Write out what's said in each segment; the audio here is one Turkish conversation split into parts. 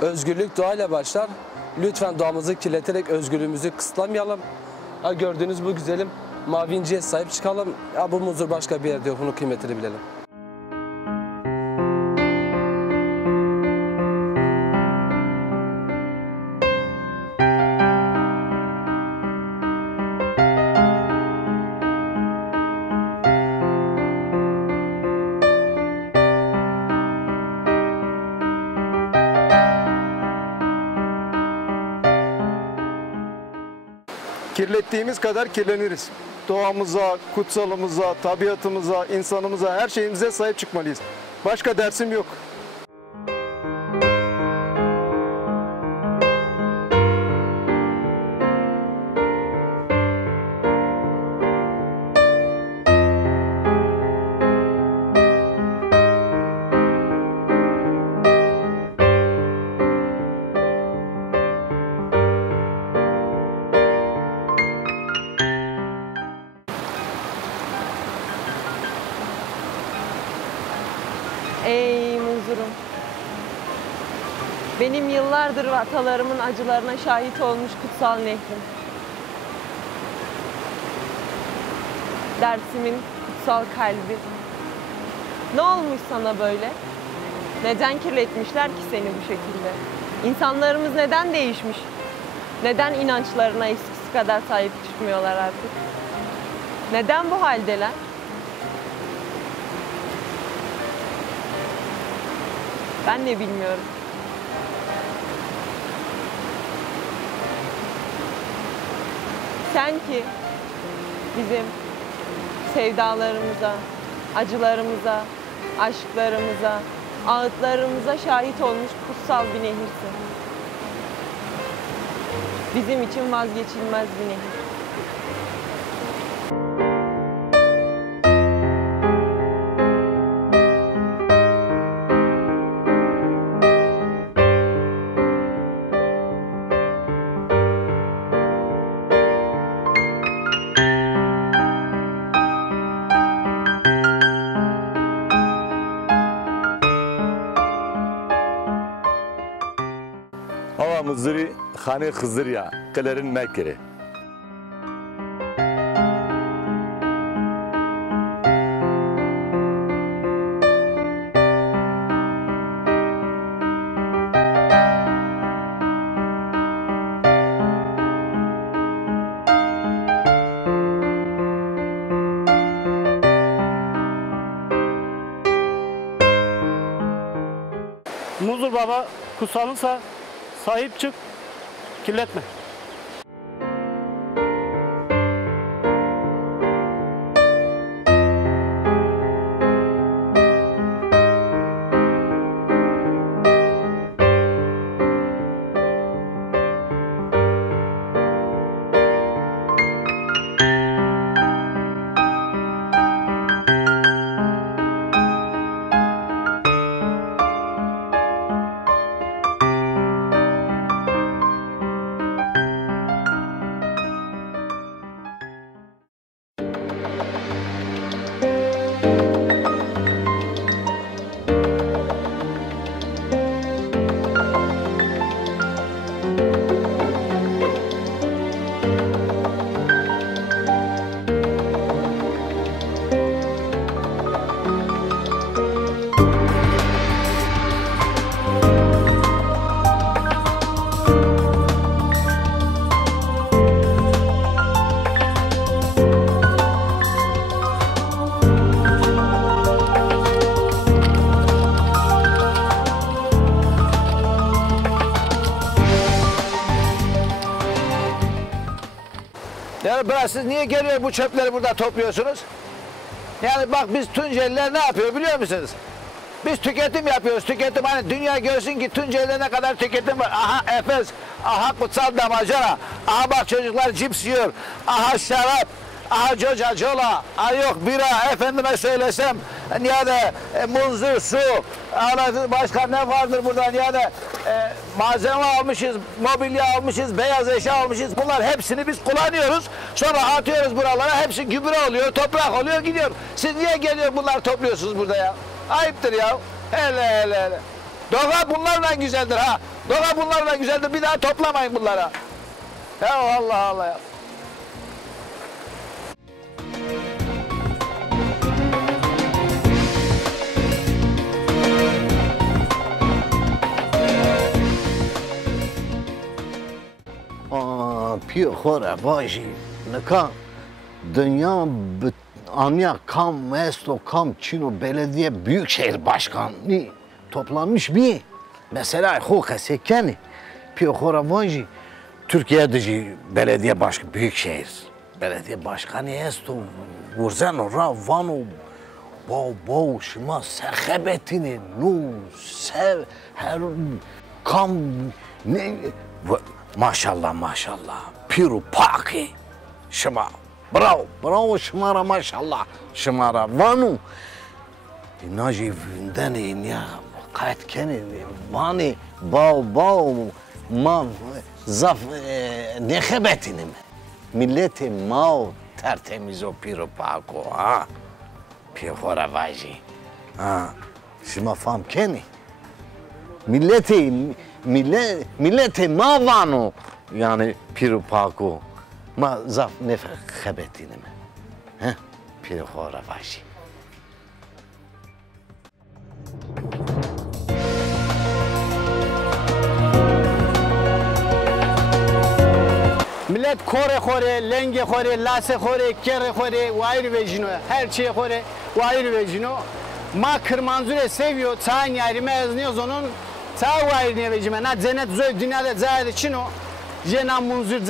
Özgürlük doğayla başlar. Lütfen doğamızı kirleterek özgürlüğümüzü kısıtlamayalım. Ya gördüğünüz bu güzelim mavi inciye sahip çıkalım. Ya bu muzur başka bir yerde yok. Bunun kıymetini bilelim. Kirlettiğimiz kadar kirleniriz. Doğamıza, kutsalımıza, tabiatımıza, insanımıza, her şeyimize sahip çıkmalıyız. Başka dersim yok. Ey muzurum, benim yıllardır atalarımın acılarına şahit olmuş kutsal nehrim. Dersimin kutsal kalbi. Ne olmuş sana böyle? Neden kirletmişler ki seni bu şekilde? İnsanlarımız neden değişmiş? Neden inançlarına eskisi kadar sahip çıkmıyorlar artık? Neden bu haldeler? Ben de bilmiyorum. Sen ki bizim sevdalarımıza, acılarımıza, aşklarımıza, ağıtlarımıza şahit olmuş kutsal bir nehirsin. Bizim için vazgeçilmez bir nehir. Hava muzuri, khane Hızırya, kalerin Mekke'ri. Muzur Baba kutsalınsa sahip çık, kirletme. Yani bırak, siz niye geliyor bu çöpleri burada topluyorsunuz? Yani bak, biz Tunceliler ne yapıyor biliyor musunuz? Biz tüketim yapıyoruz. Tüketim hani dünya görsün ki Tunceli'de ne kadar tüketim var. Aha Efes, aha kutsal damacana. Aha bak çocuklar cips yiyor. Aha şarap. Aha coca-cola, aha yok bira, efendime söylesem, yani muzlu su, başka ne vardır burada, yani malzeme almışız, mobilya almışız, beyaz eşya almışız, bunlar hepsini biz kullanıyoruz, sonra atıyoruz buralara, hepsi gübre oluyor, toprak oluyor, gidiyor. Siz niye geliyor bunlar topluyorsunuz burada ya? Ayıptır ya, hele hele hele. Doğa bunlarla güzeldir ha, doğa bunlarla güzeldir, bir daha toplamayın bunlara. Ya Allah Allah ya. Piyo xora baji neka dünya anya kam Mesto kam Çino belediye büyükşehir başkanı toplanmış bir mesela hoka sekeni piyo xora baji Türkiye'deki belediye başkanı büyükşehir belediye başkanı esto vurzano ra vano bo şima serhebetini nu sev her kam ne maşallah maşallah piru paki şıma bravo şımara maşallah şımara vanu inaji vünden ya kayıt keni vani bao ma zaf nehebetini milleti mao tertemiz o piru pako ha pihora vaji ha şıma fam keni milleti ma vanu yani piru pako ma zaf nefe xebetini mi he piru xora vaji Millet kore, lenge kore, lase kore, kere kore, vayri vecino, her şeye kore, vayri vecino. Ma kırmanzure seviyor, çağın yarime yazınıyoruz onun, çağ vayri vecime, na cennet zöv dünyada zahir çino, jena munzur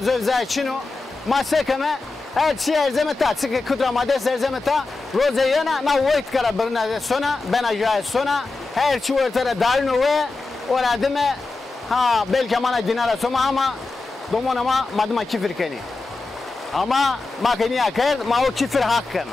zöv zahir çino, ma sekeme, her şey erzemeta, sıkı kudramades erzemeta, roze yana, na voit kara birine sona, ben acayip sona, her şey ortada darino ve, oradime, ha belki bana dinara soma ama, domon ama madıma kifir keni. Ama makeni akar, ma o kifir hakkı.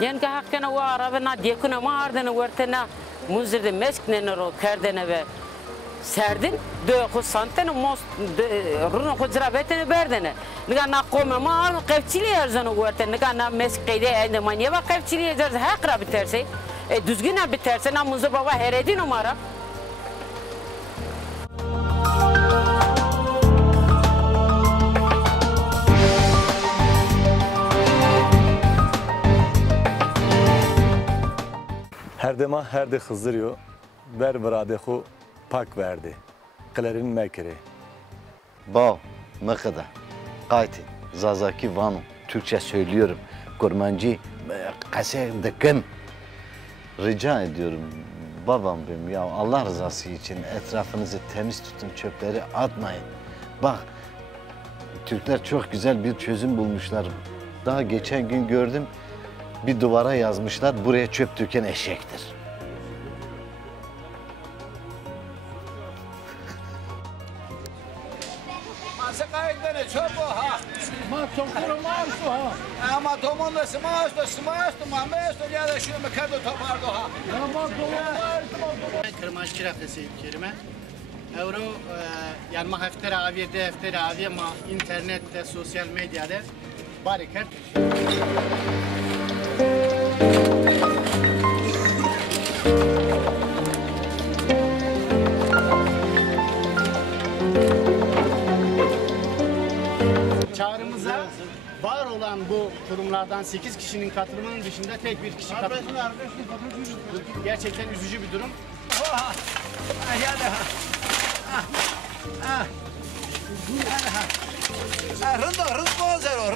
Yani ki hakkına var arabana diyekuna mardana vertena muzirde meskne ro kerdene ve serdin de kusantene most runa kudra betene berdene niga na kome ma kevçili erzana vertene niga na meskede ende manya bak kevçili ezerz hakra biterse düzgün biterse na muzir baba heredi numara. Her dema her de hızdırıyor. Ver biradehu pak verdi. Kalerin mekeri. Ba mekada kayti zazaki vanu Türkçe söylüyorum. Kurmancı kase dekem rica ediyorum babam benim ya Allah rızası için etrafınızı temiz tutun, çöpleri atmayın. Bak Türkler çok güzel bir çözüm bulmuşlar. Daha geçen gün gördüm. Bir duvara yazmışlar, buraya çöp döken eşektir. Masakayıklarına çöp o ha. Ma çokuru maaşu ha. Ama domonda smaştu, mamestu ya da şu mekado topardı ha. Ama domonda Kırmaç kirafesi kerime. Euro yani ma haftere aviye ma internette, sosyal medyada bariker. Çağrımıza var olan bu kurumlardan 8 kişinin katılımının dışında tek bir kişi katıldı. Gerçekten üzücü bir durum.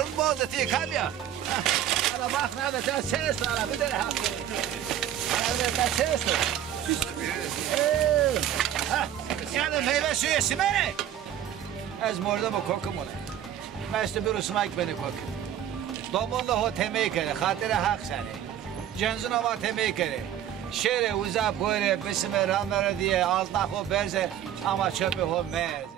Rızboz diye kamya. Ana bak nerede sen ses ara bir de ha. Nerede sen ses? Yani meyve suyu simene. Az morda mı kokum ona. Mesle bir usmak beni kokum. Domunla ho temeyi kere, hatire hak seni. Cenzun ama temeyi kere. Şere uza böyle besime ramlara diye aldak o berze ama çöpü ho mez.